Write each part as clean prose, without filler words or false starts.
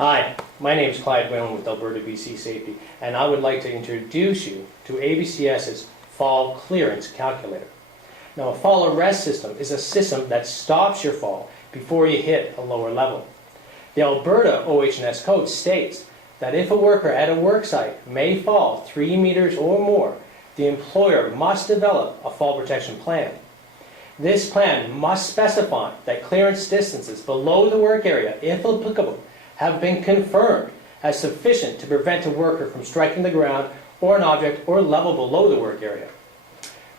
Hi, my name is Clyde Whalen with Alberta BC Safety, and I would like to introduce you to ABCS's Fall Clearance Calculator. Now, a fall arrest system is a system that stops your fall before you hit a lower level. The Alberta OH&S code states that if a worker at a work site may fall 3 meters or more, the employer must develop a fall protection plan. This plan must specify that clearance distances below the work area, if applicable, have been confirmed as sufficient to prevent a worker from striking the ground or an object or level below the work area.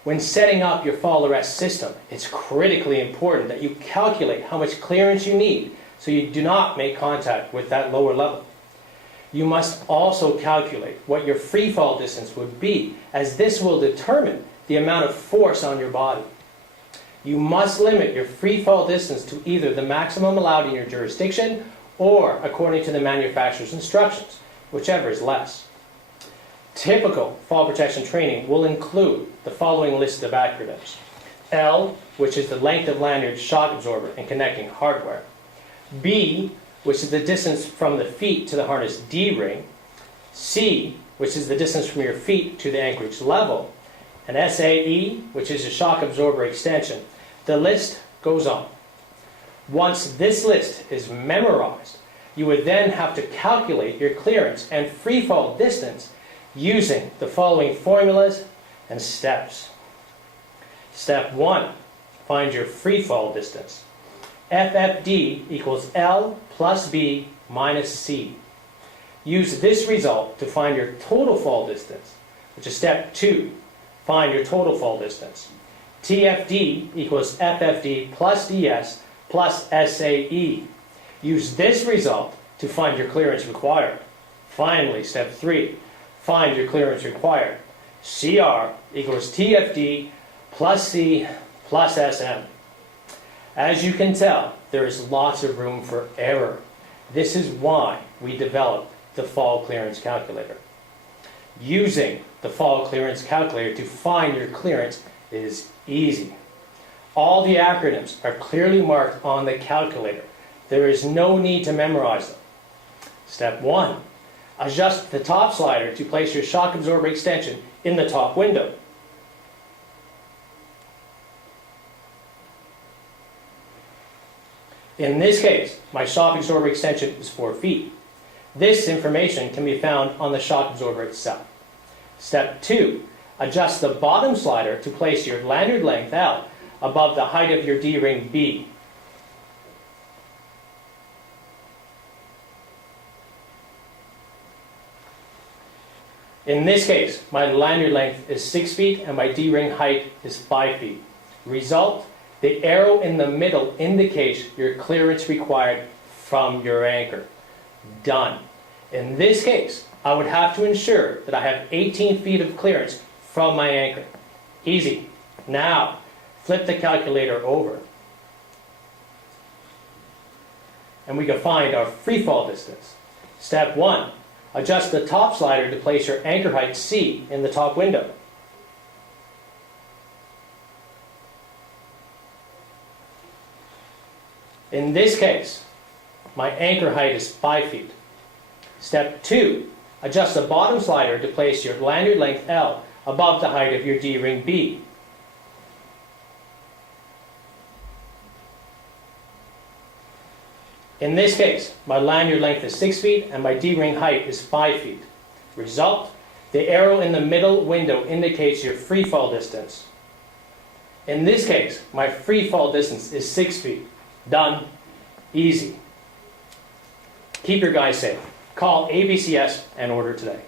When setting up your fall arrest system, it's critically important that you calculate how much clearance you need so you do not make contact with that lower level. You must also calculate what your free fall distance would be, as this will determine the amount of force on your body. You must limit your free fall distance to either the maximum allowed in your jurisdiction or according to the manufacturer's instructions, whichever is less. Typical fall protection training will include the following list of acronyms. L, which is the length of Lanyard's shock absorber and connecting hardware. B, which is the distance from the feet to the harness D-ring. C, which is the distance from your feet to the anchorage level. And SAE, which is a shock absorber extension. The list goes on. Once this list is memorized, you would then have to calculate your clearance and free fall distance using the following formulas and steps. Step 1, find your free fall distance. FFD equals L plus B minus C. Use this result to find your total fall distance, which is step 2, find your total fall distance. TFD equals FFD plus DS plus SAE. Use this result to find your clearance required. Finally, step 3, find your clearance required. CR equals TFD plus C plus SM. As you can tell, there is lots of room for error. This is why we developed the Fall Clearance Calculator. Using the Fall Clearance Calculator to find your clearance is easy. All the acronyms are clearly marked on the calculator. There is no need to memorize them. Step 1, adjust the top slider to place your shock absorber extension in the top window. In this case, my shock absorber extension is 4 feet. This information can be found on the shock absorber itself. Step 2, adjust the bottom slider to place your lanyard length L above the height of your D-ring B. In this case, my lanyard length is 6 feet and my D-ring height is 5 feet. Result, the arrow in the middle indicates your clearance required from your anchor. Done. In this case, I would have to ensure that I have 18 feet of clearance from my anchor. Easy. Now, flip the calculator over, and we can find our free fall distance. Step 1, adjust the top slider to place your anchor height C in the top window. In this case, my anchor height is 5 feet. Step 2, adjust the bottom slider to place your lanyard length L above the height of your D-ring B. In this case, my lanyard length is 6 feet and my D-ring height is 5 feet. Result, the arrow in the middle window indicates your free fall distance. In this case, my free fall distance is 6 feet. Done. Easy. Keep your guys safe. Call ABCS and order today.